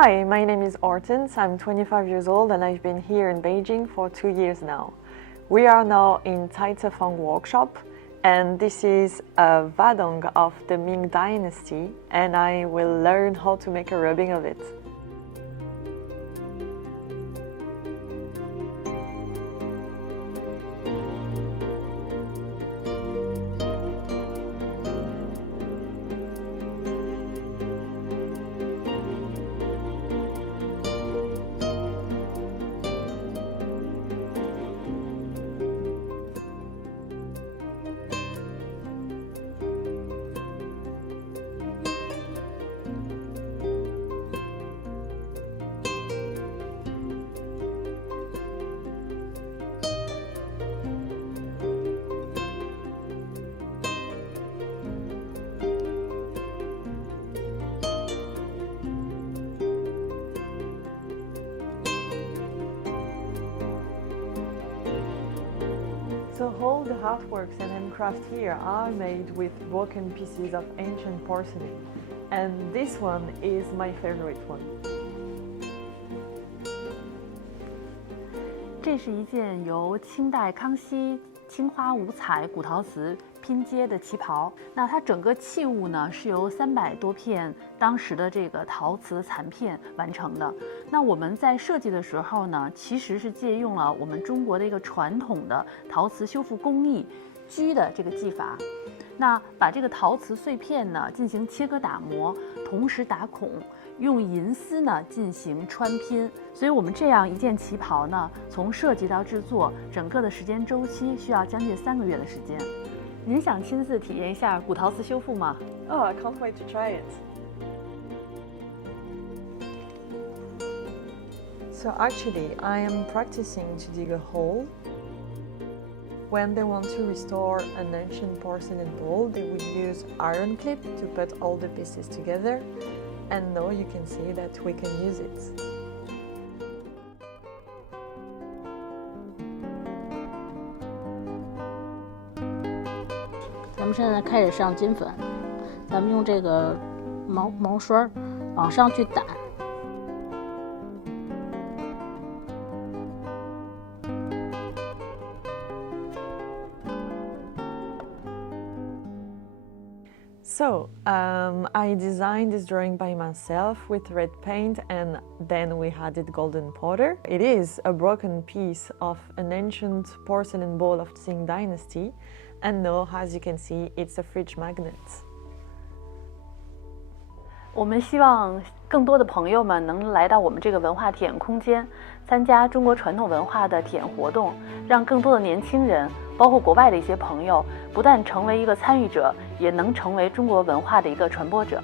Hi, my name is Hortense. I'm 25 years old and I've been here in Beijing for 2 years now. We are now in Taizefeng workshop, and this is a wadong of the Ming Dynasty, and I will learn how to make a rubbing of it. So all the artworks and handcrafts here are made with broken pieces of ancient porcelain, and this one is my favorite one. 这是一件由清代康熙青花五彩古陶瓷拼接的旗袍。那它整个器物呢是由300多片当时的这个陶瓷残片完成的。那我们在设计的时候呢，其实是借用了我们中国的一个传统的陶瓷修复工艺锔的这个技法。那把这个陶瓷碎片呢进行切割打磨，同时打孔，用银丝呢进行穿拼。所以我们这样一件旗袍呢，从设计到制作，整个的时间周期需要将近3个月的时间。您想亲自体验一下古陶瓷修复吗？ Oh, I can't wait to try it. So actually, I am practicing to dig a hole. When they want to restore an ancient porcelain bowl, they would use iron clip to put all the pieces together. And now you can see that we can use it. 咱们现在开始上金粉，咱们用这个毛刷往上去掸。So, I designed this drawing by myself with red paint, and then we added golden powder. It is a broken piece of an ancient porcelain bowl of Qing Dynasty, and now, as you can see, it's a fridge magnet. 我们希望更多的朋友们能来到我们这个文化体验空间，参加中国传统文化的体验活动，让更多的年轻人，包括国外的一些朋友，不但成为一个参与者，也能成为中国文化的一个传播者。